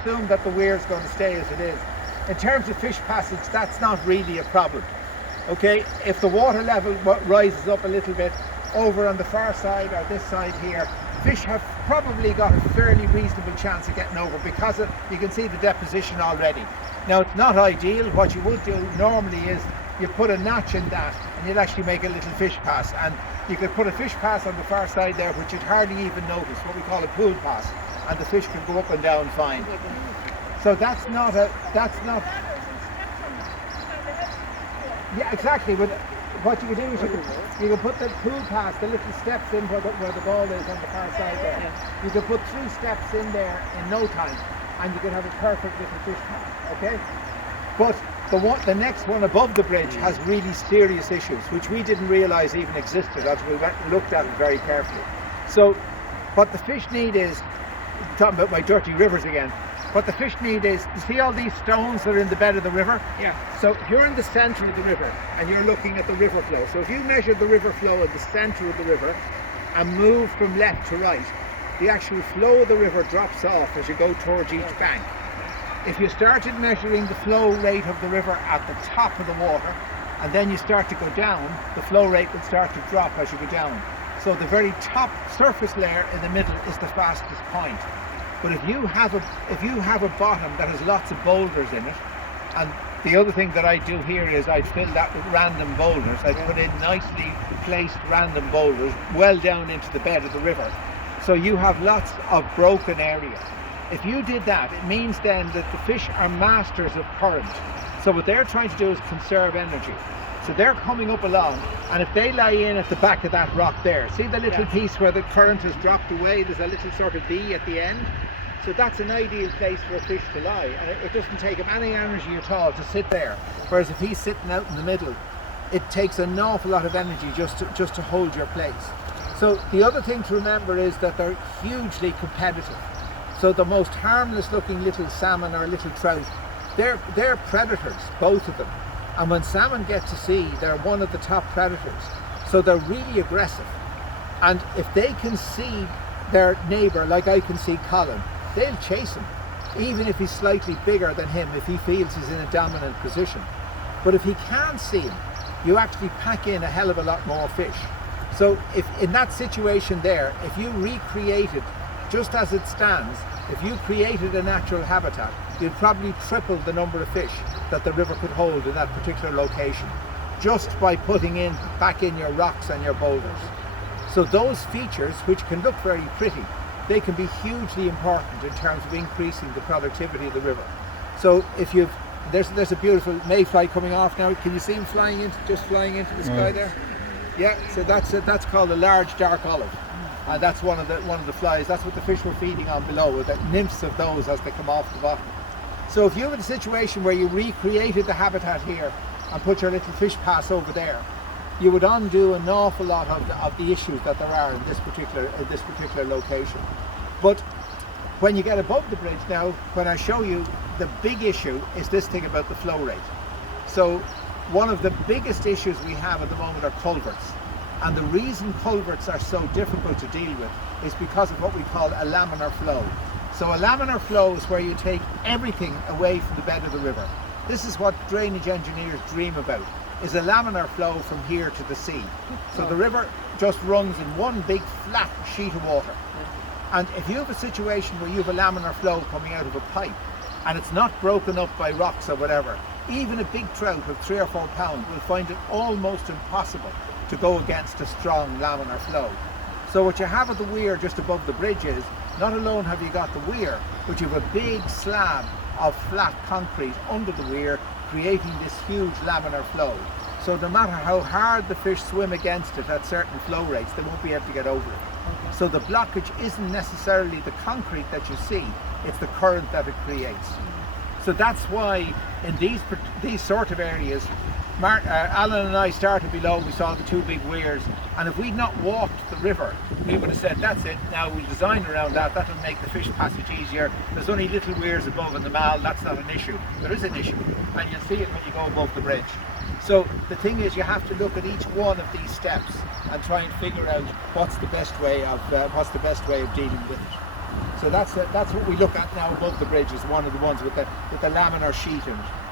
assume that the weir is going to stay as it is. In terms of fish passage, that's not really a problem. Okay, if the water level rises up a little bit over on the far side or this side here, fish have probably got a fairly reasonable chance of getting over because you can see the deposition already. Now, it's not ideal. What you would do normally is you put a notch in that and you'd actually make a little fish pass, and you could put a fish pass on the far side there which you'd hardly even notice, what we call a pool pass, and the fish could go up and down fine. So that's not yeah, exactly. But what you can do is you can put the pool pass, the little steps in where the ball is on the far side there. Yeah. You can put 3 steps in there in no time, and you can have a perfect little fish pass. Okay, but the next one above the bridge has really serious issues, which we didn't realise even existed as we looked at it very carefully. So, what the fish need is, talking about my dirty rivers again. What the fish need is, you see all these stones that are in the bed of the river? Yeah. So you're in the centre of the river and you're looking at the river flow. So if you measure the river flow in the centre of the river and move from left to right, the actual flow of the river drops off as you go towards each bank. If you started measuring the flow rate of the river at the top of the water and then you start to go down, the flow rate will start to drop as you go down. So the very top surface layer in the middle is the fastest point. But if you have a bottom that has lots of boulders in it, and the other thing that I do here is I fill that with random boulders. I put in nicely placed random boulders well down into the bed of the river. So you have lots of broken area. If you did that, it means then that the fish are masters of current. So what they're trying to do is conserve energy. So they're coming up along, and if they lie in at the back of that rock there, see the little piece where the current has dropped away, there's a little sort of V at the end? So that's an ideal place for a fish to lie, and it doesn't take him any energy at all to sit there. Whereas if he's sitting out in the middle, it takes an awful lot of energy just to hold your place. So the other thing to remember is that they're hugely competitive. So the most harmless looking little salmon or little trout, they're predators, both of them. And when salmon get to sea, they're one of the top predators. So they're really aggressive. And if they can see their neighbour, like I can see Colin, they'll chase him, even if he's slightly bigger than him, if he feels he's in a dominant position. But if he can't see him, you actually pack in a hell of a lot more fish. So if in that situation there, if you recreated just as it stands, if you created a natural habitat, you'd probably triple the number of fish that the river could hold in that particular location, just by putting back in your rocks and your boulders. So those features, which can look very pretty, they can be hugely important in terms of increasing the productivity of the river. So if there's a beautiful mayfly coming off now. Can you see him flying into the sky there? Yeah. So that's called a large dark olive, and that's one of the flies. That's what the fish were feeding on below. The nymphs of those as they come off the bottom. So if you have a situation where you recreated the habitat here and put your little fish pass over there, you would undo an awful lot of the issues that there are in this particular location. But when you get above the bridge now, when I show you, the big issue is this thing about the flow rate. So one of the biggest issues we have at the moment are culverts. And the reason culverts are so difficult to deal with is because of what we call a laminar flow. So a laminar flow is where you take everything away from the bed of the river. This is what drainage engineers dream about, is a laminar flow from here to the sea. So the river just runs in one big flat sheet of water. And if you have a situation where you have a laminar flow coming out of a pipe and it's not broken up by rocks or whatever, even a big trout of 3 or 4 pounds will find it almost impossible to go against a strong laminar flow. So what you have at the weir just above the bridge is, not alone have you got the weir, but you have a big slab of flat concrete under the weir, creating this huge laminar flow. So no matter how hard the fish swim against it at certain flow rates, they won't be able to get over it. Okay. So the blockage isn't necessarily the concrete that you see, it's the current that it creates. So that's why in these sort of areas, Alan and I started below, we saw the 2 big weirs, and if we'd not walked the river, we would have said, that's it, now we'll design around that'll make the fish passage easier. There's only little weirs above in the mall, that's not an issue. There is an issue, and you'll see it when you go above the bridge. So the thing is, you have to look at each one of these steps and try and figure out what's the best way of dealing with it. So that's what we look at now above the bridge, is one of the ones with the laminar sheet in it.